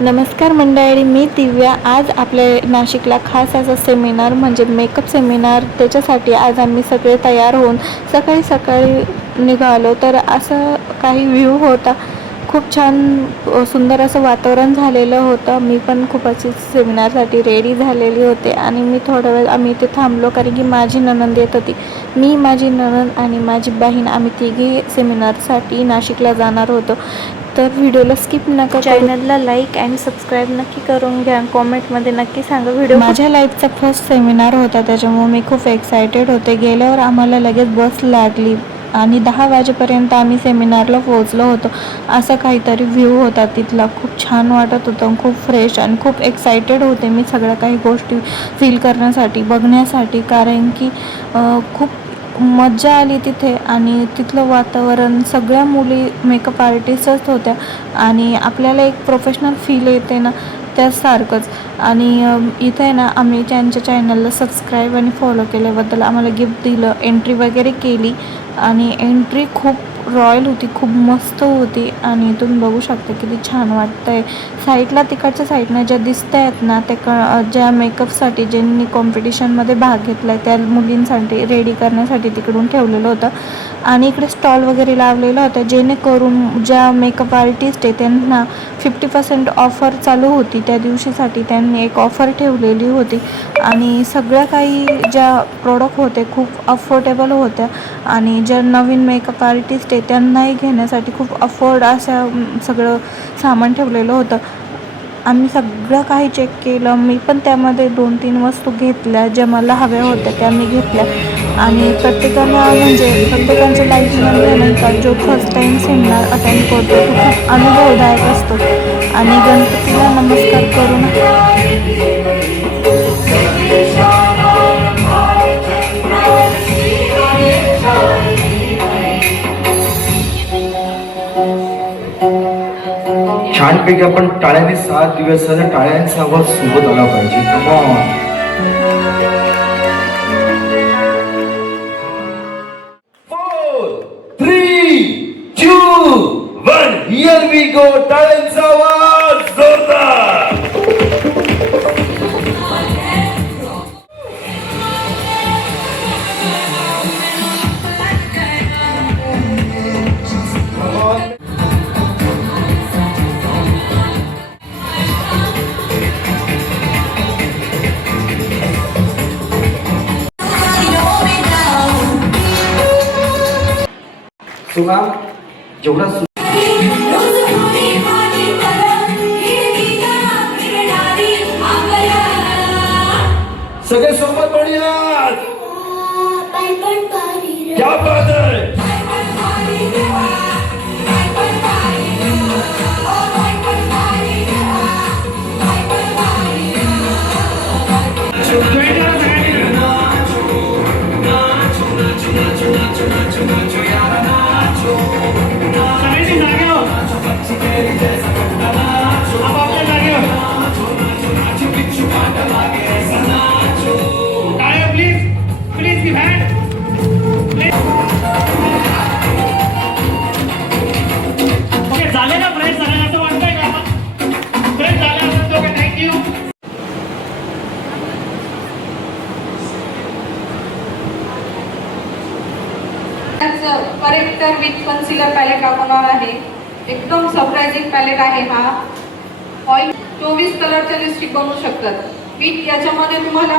नमस्कार मंडळी, मी दिव्या. आज आपल्या नाशिकला खास असा सेमिनार म्हणजे मेकअप सेमिनार, त्याच्यासाठी आज आम्ही सगळे तयार होऊन सकाळी निघालो. तर असं काही व्ह्यू होता, खूप छान सुंदर असं वातावरण झालेलं होतं. मी पण खूप अशी सेमिनारसाठी रेडी झालेली होते आणि मी थोडा वेळ आम्ही इथे थांबलो, कारण की माझी नणंद येत होती. मी, माझी नणंद आणि माझी बहीण आम्ही तिघी सेमिनारसाठी नाशिकला जाणार होतो. तर व्हिडिओला स्किप नका, चॅनलला लाईक आणि सबस्क्राईब नक्की करून घ्या. कॉमेंटमध्ये नक्की सांगा. व्हिडिओ माझ्या लाईफचा फर्स्ट सेमिनार होता, त्याच्यामुळे मी खूप एक्सायटेड होते. गेल्यावर आम्हाला लगेच बस लागली आणि 10 वाजेपर्यंत आम्ही सेमिनारला पोहोचलो होतो. असं काहीतरी व्ह्यू होता तिथला. खूप छान वाटत होतं, खूप फ्रेश आणि खूप एक्सायटेड होते मी सगळ्या काही गोष्टी फील करण्यासाठी, बघण्यासाठी, कारण की खूप मज्जा आली तिथे. आणि तिथलं वातावरण, सगळ्या मुली मेकअप आर्टिस्टच होत्या आणि आपल्याला एक प्रोफेशनल फील येते ना, त्यासारखंच. आणि इथे आहे ना, आम्ही त्यांच्या चॅनलला सबस्क्राईब आणि फॉलो केल्याबद्दल आम्हाला गिफ्ट दिलं, एंट्री वगैरे केली आणि एंट्री खूप रॉयल होती, खूप मस्त होती. आणि तुम्ही बघू शकता किती छान वाटतं आहे. साईडला, तिकडच्या साईडनं ज्या दिसत आहेत ना, त्या ज्या मेकअपसाठी ज्यांनी कॉम्पिटिशनमध्ये भाग घेतला आहे त्या मुलींसाठी रेडी करण्यासाठी तिकडून ठेवलेलं होतं. आणि इकडे स्टॉल वगैरे लावलेलं होतं, जेणेकरून ज्या मेकअप आर्टिस्ट आहे त्यांना 50% ऑफर चालू होती. त्या दिवशीसाठी त्यांनी एक ऑफर ठेवलेली होती आणि सगळ्या काही ज्या प्रोडक्ट होते खूप अफोर्डेबल होत्या. आणि ज्या नवीन मेकअप आर्टिस्ट आहे त्यांनाही घेण्यासाठी खूप अफोर्ड असं सगळं सामान ठेवलेलं होतं. आम्ही सगळं काही चेक केलं. मी पण त्यामध्ये 2-3 वस्तू घेतल्या, ज्या मला हव्या होत्या त्या मी घेतल्या. आणि प्रत्येकाच्या लाईफमध्ये नाही का, जो फर्स्ट टाईम सेमिनार अटेंड करतो तो खूप अनुभवदायक असतो. आणि गणपतीला नमस्कार करून छानपैकी आपण टाळ्याने 7 दिवस टाळ्यांचा आवाज सोबत आला पाहिजे. कमॉन. 4, 3, 2, 1. Here we go. टाळ्यांचा आवाज जोरदार. सुनाम जेवढा सगळे सोबत म्हणूयात. क्या बात है. करेक्टर विथ कन्सिलर पॅलेट दाखवणार आहे. एकदम सरप्राइजिंग पॅलेट आहे हा. ऑइल 24 कलरचे लिपस्टिक बनवू शकतात. विथ याच्यामध्ये तुम्हाला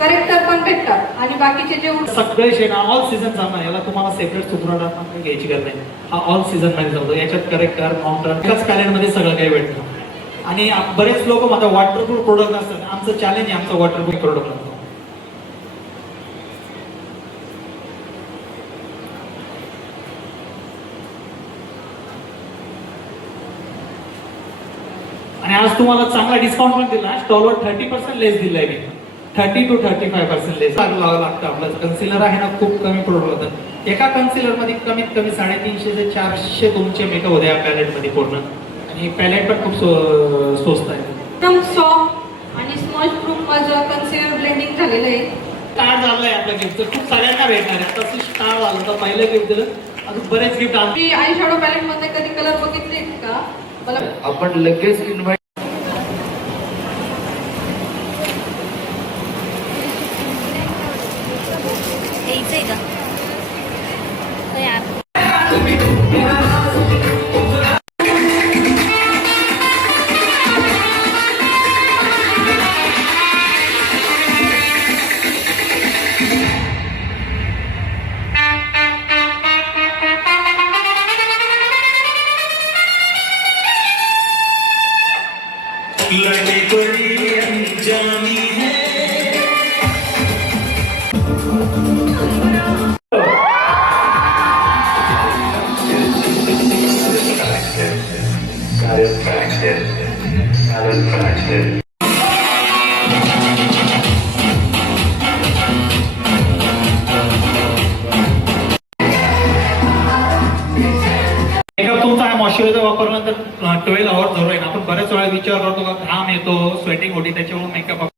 करेक्टर पण भेटतात आणि बाकीचे जे सगळे शेड ऑल सीझन सामान याला तुम्हाला सेपरेट सुपराडा घ्यायची गरज नाही. हा ऑल सीझन मध्ये जातो. याच्यात करेक्टर, माउंटर एकाच पॅलेट मध्ये सगळं काही भेटतं. आणि बरेच लोक म्हणतात वॉटरप्रूफ प्रोडक्ट असतात. आमचं चॅलेंज आहे, आमचं वॉटरप्रूफ प्रोडक्ट असतं. आणि आज तुम्हाला चांगला डिस्काउंट पण दिला. स्टॉलवर 30% लेस दिलाय मी. 30 to 35% लेस लावावं लागतं. आपलं कन्सिलर आहे ना, खूप कमी प्रोडक्ट होतं. एका कन्सिलर मध्ये कमीत कमी 350 ते 400 तुमचे मेकअप होते या पॅलेट मध्ये पूर्ण. आणि पॅलेट पण खूप स्वस्त आहे. एकदम सॉफ्ट आणि स्मॉच प्रूफ माझं कन्सिलर ब्लेंडिंग झालेलं आहे. स्टार्ट झालंय आपलं गिफ्ट. खूप सगळ्यांना भेटणार आहे. तसं स्टार्ट झालं तर पहिलं गिफ्ट दिलं, अजून बरेच गिफ्ट आले. आय शॅडो पॅलेट मध्ये कधी कलर बघितले का? मला आपण लगेच इन्व्हाइट लड़े बड़ी अनजानी है। मेकअप तुमचा आहे मॉइश्चरायझर वापरल्यानंतर 12 आवर्स जरूर आहे. आपण बऱ्याच वेळा विचार करतो का घाम येतो, स्वेटिंग होती, त्याच्यामुळे मेकअप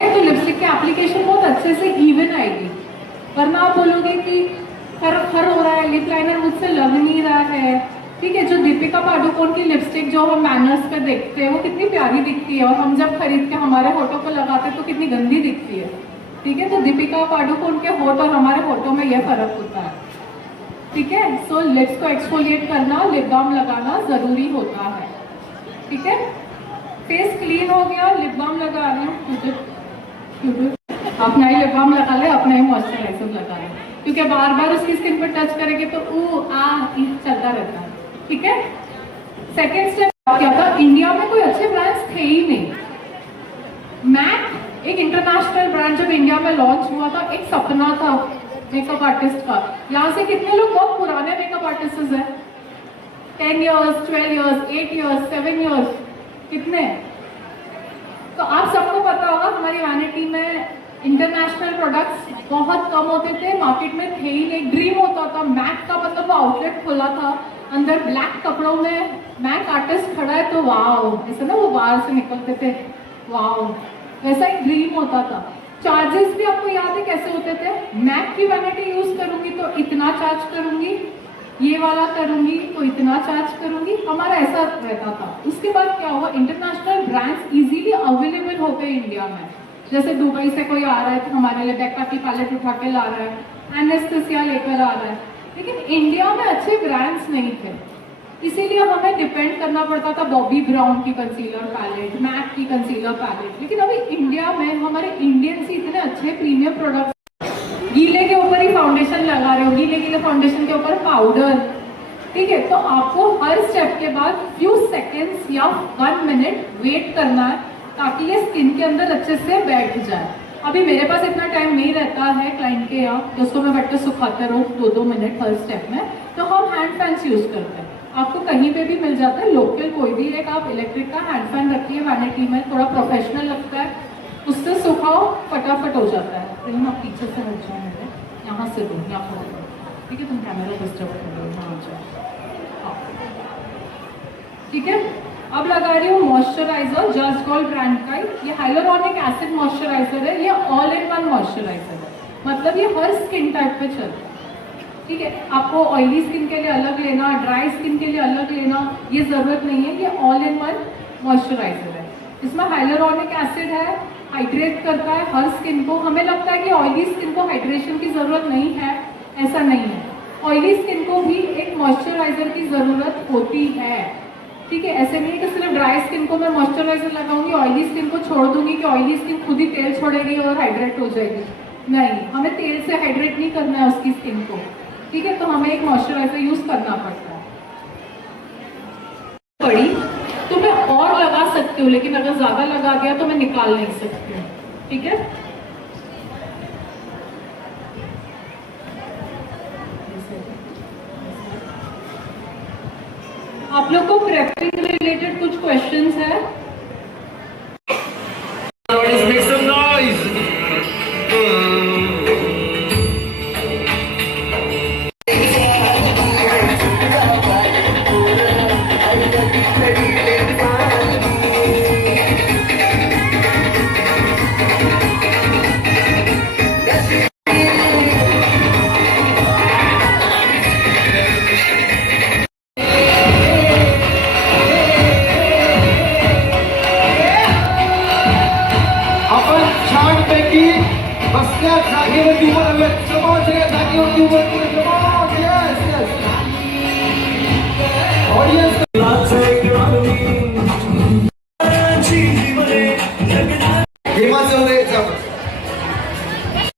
तो लिपस्टिक की एप्लीकेशन बहुत अच्छे से इवन आएगी, वरना आप बोलोगे कि खर हो रहा है, लिप लाइनर मुझसे लग नहीं रहा है। ठीक है, जो दीपिका पादुकोण की लिपस्टिक जो हम बैनर्स पे देखते हैं वो कितनी प्यारी दिखती है, और हम जब खरीद के हमारे होठों को लगाते हैं तो कितनी गंदी दिखती है। ठीक है, तो दीपिका पादुकोण के होठ और हमारे होठों में यह फर्क होता है। ठीक है, सो लिप्स को एक्सफोलिएट करना, लिप बाम लगाना जरूरी होता है। ठीक है, फेस क्लीन हो गया, लिप बाम लगा रहे हैं, अपना ही लिप बाम लगा ले, अपना ही मॉइस्चराइजर लगा ले, क्योंकि बार बार उसकी स्किन पर टच करेंगे तो चलता रहता है। ठीक है, सेकेंड स्टेप क्या था, इंडिया में कोई अच्छे ब्रांड्स थे ही नहीं। मैक एक इंटरनेशनल ब्रांड जब इंडिया में लॉन्च हुआ था, एक सपना था मेकअप आर्टिस्ट का। यहाँ से कितने लोग बहुत पुराने मेकअप आर्टिस्ट हैं, 10 years, 12 years, 8 years, 7 years, कितने? तो आप सबको पता होगा हमारी वैनिटी में इंटरनेशनल प्रोडक्ट्स बहुत कम होते थे, मार्केट में थे ही नहीं। ड्रीम होता था मैक का, मतलब वो आउटलेट खोला था, अंदर ब्लैक कपड़ों में मैक आर्टिस्ट खड़ा है तो वाओ, जैसे ना वो बाहर से निकलते थे, वाओ, वैसा एक ड्रीम होता था। चार्जेस भी आपको याद है कैसे होते थे, मैक की वैनिटी यूज करूंगी तो इतना चार्ज करूंगी, ये वाला करूंगी तो इतना चार्ज करूंगी, हमारा ऐसा रहता था। उसके बाद क्या हुआ, इंटरनेशनल ब्रांड्स इजीली अवेलेबल हो गए इंडिया में। जैसे दुबई से कोई आ रहा है तो हमारे लिए डेक्का की पैलेट उठा के ला रहा है, एनेस्थेसिया लेकर आ रहा है, लेकिन इंडिया में अच्छे ब्रांड्स नहीं थे, इसीलिए हमें डिपेंड करना पड़ता था बॉबी ब्राउन की कंसीलर पैलेट, मैक की कंसीलर पैलेट। लेकिन अभी इंडिया में हमारे इंडियन से इतने अच्छे प्रीमियम प्रोडक्ट्स, गीले के ऊपर ही फाउंडेशन लगा रहे हो, गीले गीले फाउंडेशन के ऊपर पाउडर। ठीक है, तो आपको हर स्टेप के बाद फ्यू सेकेंड्स या 1 मिनट वेट करना है ताकि ये स्किन के अंदर अच्छे से बैठ जाए। अभी मेरे पास इतना टाइम नहीं रहता है क्लाइंट के यहाँ, तो उसको मैं बैठ के सुखाते रहूँ 2-2 मिनट हर स्टेप में, तो हम हैंड फैंस यूज करते हैं। आपको कहीं पे भी मिल जाता है, लोकल कोई भी, एक आप इलेक्ट्रिक का हैंड फैन रखिए वैनिटी में, थोड़ा प्रोफेशनल लगता है, उससे सुखाओ, फटाफट हो जाता है। फिर आप पीछे से हट जाओ, मेरे यहाँ से दो या ठीक है, तुम कैमरा डिस्टर्ब कर दो, यहाँ आ जाओ। ठीक है, अब लगा रही हूँ मॉइस्चराइजर, जस्ट गोल्ड ब्रांड का। ये हाइलुरोनिक एसिड मॉइस्चराइजर है, ये ऑल इन वन मॉइस्चराइजर है, मतलब ये हर स्किन टाइप पे चलता है। ठीक है, आपको ऑयली स्किन के लिए अलग लेना, ड्राई स्किन के लिए अलग लेना, ये जरूरत नहीं है, ये ऑल इन वन मॉइस्चराइजर है। इसमें हाइलुरोनिक एसिड है, हाइड्रेट करता है हर स्किन को। हमें लगता है कि ऑयली स्किन को हाइड्रेशन की जरूरत नहीं है, ऐसा नहीं है, ऑयली स्किन को भी एक मॉइस्चराइजर की जरूरत होती है। ठीक है, ऐसे नहीं कि सिर्फ ड्राई स्किन को मैं मॉइस्चराइजर लगाऊंगी, ऑयली स्किन को छोड़ दूंगी कि ऑयली स्किन खुद ही तेल छोड़ेगी और हाइड्रेट हो जाएगी। नहीं, हमें तेल से हाइड्रेट नहीं करना है उसकी स्किन को। ठीक है, तो हमें एक मॉइस्चराइजर यूज करना पड़ता है। पड़ी तो मैं और लगा सकती हूँ, लेकिन अगर ज्यादा लगा गया तो मैं निकाल नहीं सकती हूँ। ठीक है, आप लोग को प्रेपिंग रिलेटेड कुछ क्वेश्चंस है? Make some noise. आपल्या जागेवरती उभं राहूयात. Come on, सगळ्या जागेवरती उभं राहूयात. Come on, yes, yes. Audience Hema Chaudhari